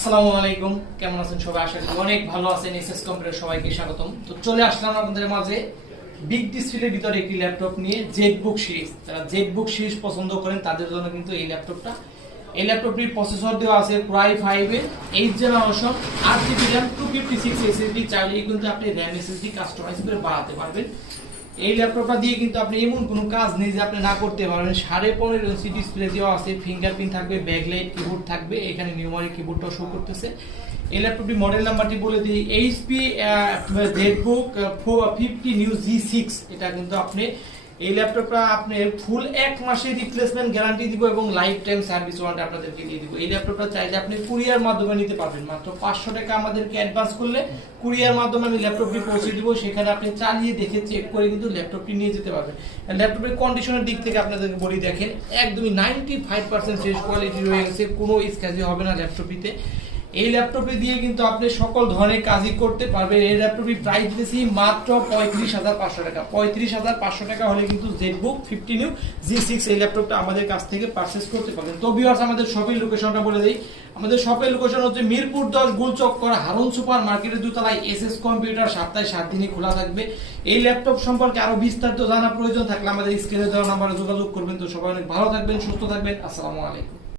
আসসালামু আলাইকুম, কেমন আছেন সবাই? আশা করি অনেক ভালো আছেন। এসএস কম্পিউটার সবাইকে স্বাগতম। তো চলে আসলাম আপনাদের মাঝে বিগ ডিসপ্লের ভিতরে একটি ল্যাপটপ নিয়ে, জেটবুক সিরিজ। যারা জেটবুক সিরিজ পছন্দ করেন তাদের জন্য কিন্তু এই ল্যাপটপটা। এই ল্যাপটপটির প্রসেসর দেওয়া আছে Core i5 এর 8 জেনারেশন 8GB RAM 256 SSD। চাইলেই কিন্তু আপনি RAM SSD কাস্টমাইজ করে বাড়াতে পারবেন। এই ল্যাপটপটা দিয়ে কিন্তু আপনি এমন কোনো কাজ নেই যে আপনি না করতে পারবেন। 15.5 ইঞ্চি ডিসপ্লে দেওয়া আছে, ফিঙ্গারপ্রিন্ট থাকবে, ব্যাকলাইট কিবোর্ড থাকবে, এখানে নিউমারিক কিবোর্ডটাও শো করতেছে। এই ল্যাপটপটি মডেল নাম্বারটি বলে দিই, HP ZBook 50 নিউ G6। এটা কিন্তু আপনি এই ল্যাপটপটা আপনি ফুল 1 মাসের রিপ্লেসমেন্ট গ্যারান্টি দিব এবং লাইফ টাইম সার্ভিস ওয়ারেন্টি আপনাদেরকে দিয়ে দিব। এই ল্যাপটপটা চাইলে আপনি কুরিয়ার মাধ্যমে নিতে পারবেন। মাত্র 500 টাকা আমাদেরকে অ্যাডভান্স করলে কুরিয়ার মাধ্যমে আমি ল্যাপটপটি পৌঁছে দিব। সেখানে আপনি চালিয়ে দেখে চেক করে কিন্তু ল্যাপটপটি নিয়ে যেতে পারবেন। ল্যাপটপের কন্ডিশনের দিক থেকে আপনাদেরকে বলি, দেখেন একদমই 95% ফ্রেশ কোয়ালিটি রয়ে গেছে, কোনো স্ক্র্যাচ হবে না ল্যাপটপটিতে। এই ল্যাপটপে দিয়ে কিন্তু আপনি সকল ধরনের কাজই করতে পারবেন। এই ল্যাপটপটির প্রাইস দিয়েছি মাত্র 35,500 টাকা। 35,500 টাকা হলে কিন্তু ZBook 50 নিউ G6 এই ল্যাপটপটা আমাদের কাছ থেকে পারচেজ করতে পারবেন। তো ভিউয়ার্স, আমাদের শপের লোকেশনটা বলে দেই। আমাদের শপের লোকেশন হচ্ছে মিরপুর 10 গুলচক্কর হারুন সুপার মার্কেটের দোতলায়। এসএস কম্পিউটার সপ্তাহে 7 দিনই খোলা থাকবে। এই ল্যাপটপ সম্পর্কে আরো বিস্তারিত জানার প্রয়োজন থাকলে আমাদের স্ক্রিনে দেওয়া নাম্বারে যোগাযোগ করবেন। তো সবাই অনেক ভালো থাকবেন, সুস্থ থাকবেন। আসসালামু আলাইকুম।